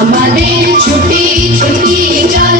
আমাদের ছুটি ছুটি চল।